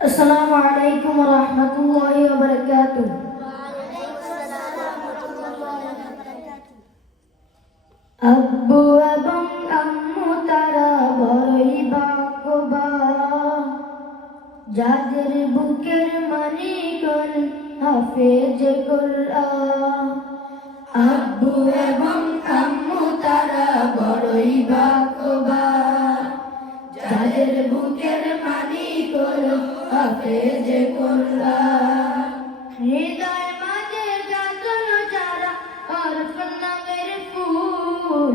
আসসালামু আলাইকুম ওয়া রাহমাতুল্লাহি ওয়া বারাকাতুহু। আব্বু এবং আম্মু তারা বড়ই ভাগ্যবান, যাদের বুকের মানিকল হাফেজ কোরআন। আব্বু এবং আম্মু তারা বড়ই ভাগ্যবান, যাদের বুকের মানিকল হাফেজ কোরআন। হৃদয় মাঝে জাগলো যারা হরফ নামের ফুল,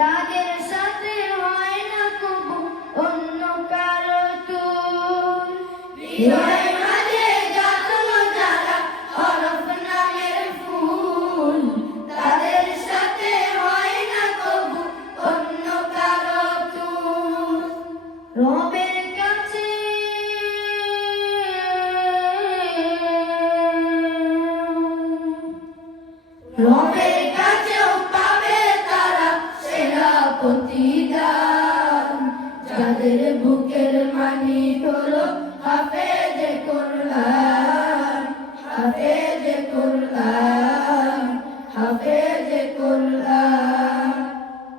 তাদের সাথে হয় না কবু অন্য কারো তুল। হৃদয় মাঝে জাগলো যারা হরফ নামের ফুল, তাদের সাথে হয় না কবু অন্য কারো তুল। রবের কাছে রবের কাছেও পাবে তারা সেরা প্রতিদান, যাদের বুকের মানিক হলো হাফেজ কোরআন, হাফেজ কোরআন, হাফেজ কোরআন।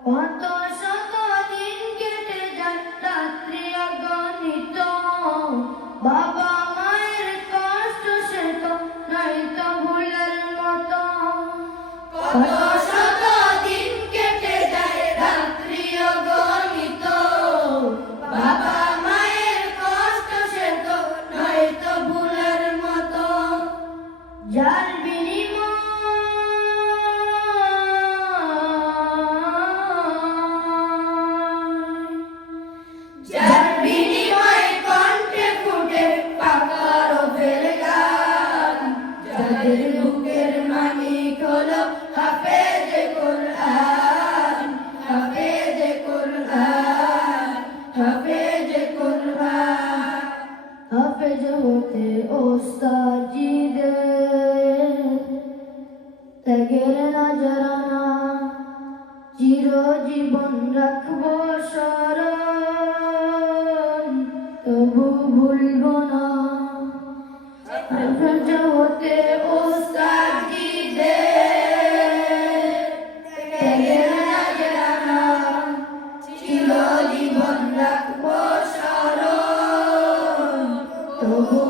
কত শত দিন কেটে যায় রাত্রি অগণিত, বাবা মায়ের কষ্ট সে তো নাই তো ভুলার মতো। কত শত দিন কেটে যায় রাত্রি অগণিত, বাবা মায়ের কষ্ট সে তো নাই তো ভুলার মতো। যার বিনিময় কণ্ঠে ফুটে পাকা রবের গান, যাদের বুকের মানিক হলো হাফেজ কোরআন, হাফেজ কোরআন, হাফেজ কোরআন। হাফেজ হতে ওস্তাজিদের ত্যাগের নজরানা চিরজীবন রাখবো স্মরণ, তবু ভুলবো না। হাফেজ হতে ওস্তাজিদের ত্যাগের নজরানা চিরজীবন রাখবো স্মরণ, তবু